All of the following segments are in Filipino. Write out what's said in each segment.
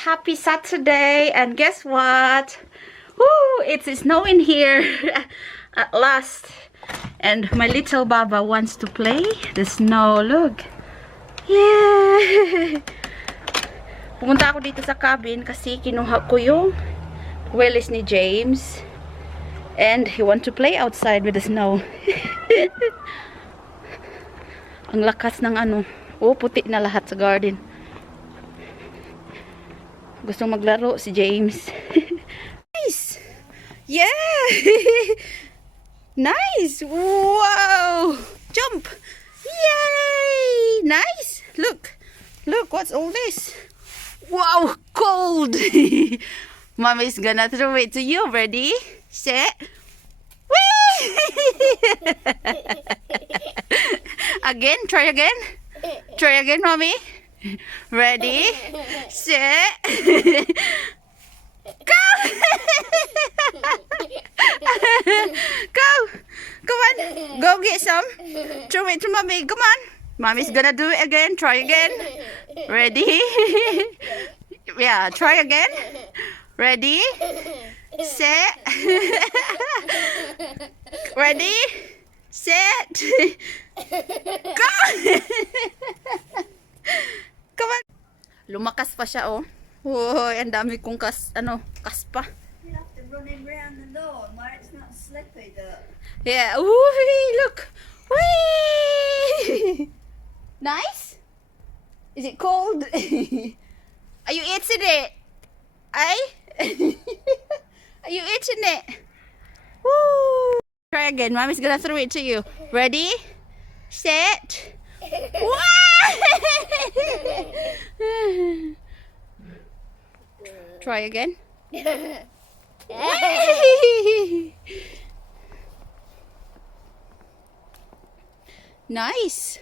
happy Saturday, and guess what? Woo! It's snowing here at last. And my little Baba wants to play the snow. Look. Yeah! Pumunta ako dito sa cabin kasi kinuha ko yung walis ni James. And he want to play outside with the snow. Ang lakas ng ano. Oh, puti na lahat sa garden. Gustong maglaro si James. Nice! Yeah! Nice! Wow! Jump! Yay! Nice! Look! Look, what's all this? Wow! Cold! Mommy's gonna throw it to you. Ready? Set? Whee! Again? Try again? Try again, Mommy? Ready? Set? Go! Go! Come on. Go get some. Throw it to Mommy. Come on. Mommy's gonna do it again. Try again. Ready? Yeah, try again. Ready? Set. Ready? Set. Go! Come on. Lumakas pa siya, oh. Uy, ang dami kong kaspa. You have to run in round the lawn where it's not slippery. Yeah. Ooh, look. Whee! Nice? Is it cold? Are you eating it? Ay? Are you eating it? Woo! Try again. Mommy's gonna throw it to you. Ready? Set. Try again. Nice.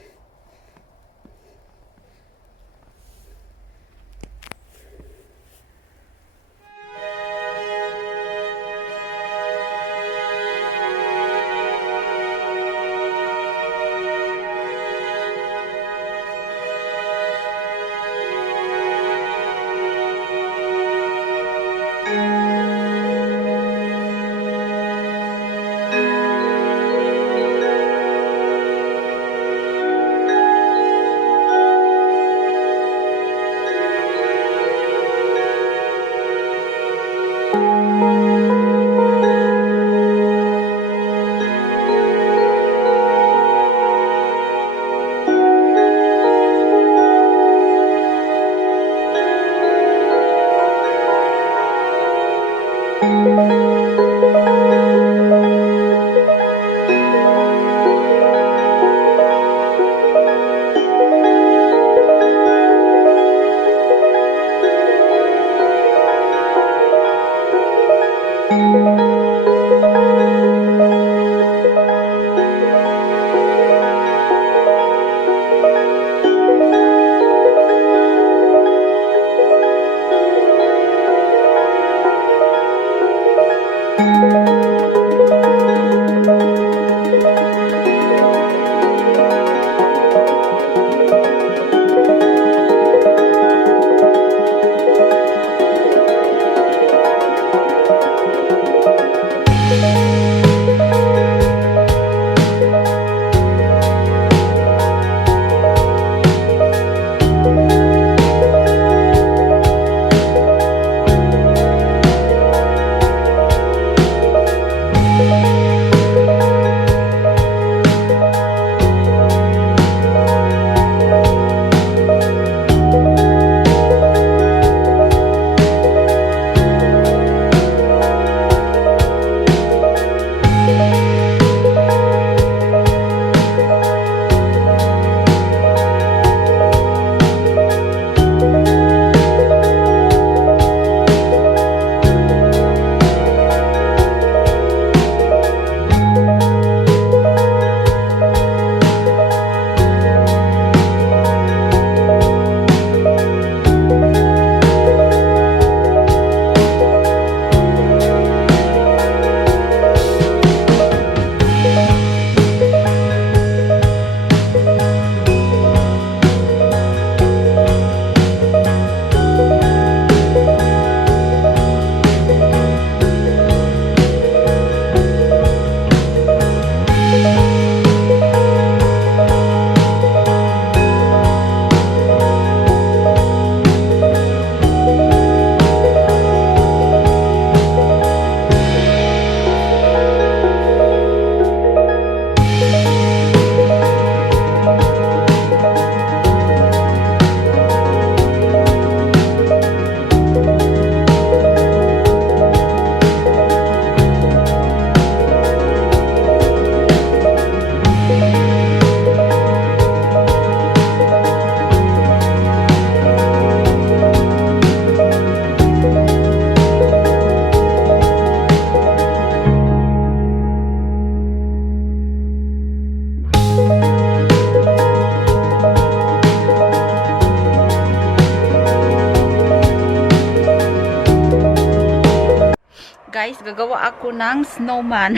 Gagawa ako ng snowman.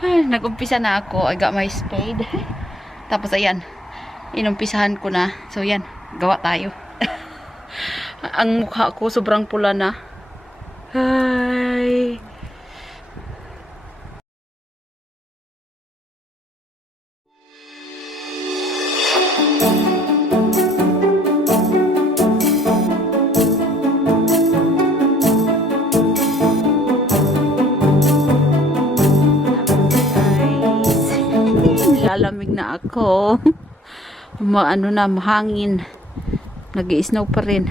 Ay, nag-umpisa na ako. I got my spade. Tapos ayan, inumpisahan ko na. So yan, gawa tayo. Ang mukha ko sobrang pula na. Hi. Lalamig na ako. Ano na, mahangin. Nag-i-snow pa rin.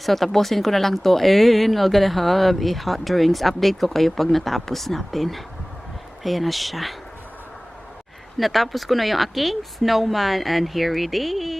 So, tapusin ko na lang to. And I'm gonna have a hot drinks. Update ko kayo pag natapos natin. Ayan na siya. Natapos ko na yung aking snowman. And here it is.